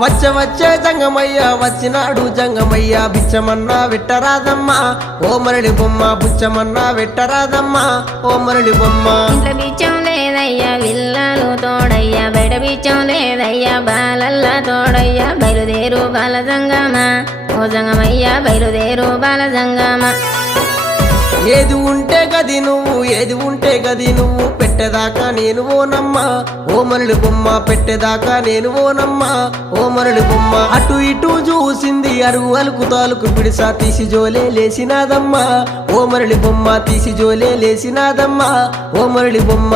వచ్చే జంగమయ్య వచ్చినాడు జంగమయ్య బిచ్చమన్నా వెట్టరాదమ్మా ఓ మరడి బొమ్మ బుచ్చమన్నా వెట్టరాదమ్మా ఓ మరడి బొమ్మ ఇంట్లో బిచ్చం లేదయ్యా విల్లాలు తోడయ్యా బయట బిచ్చం లేదయ్యా బాలల్లా తోడయ్యా బయలుదేరు బాల జంగమా ఓ జంగమయ్యా బయలుదేరు బాల జంగమా ఏది ఉంటే గది నువ్వు ఏది ఉంటే గది నువ్వు పెట్టేదాకా నేను ఓనమ్మా ఓ మరడి బొమ్మ పెట్టేదాకా నేను ఓనమ్మా ఓ మరడి బొమ్మ అటు ఇటు చూసింది అరుగు అలుకు తాలుకు పిడిసా తీసి జోలే లేసినాదమ్మా ఓ మరడి బొమ్మ తీసి జోలే లేసినాదమ్మా ఓ మరడి బొమ్మ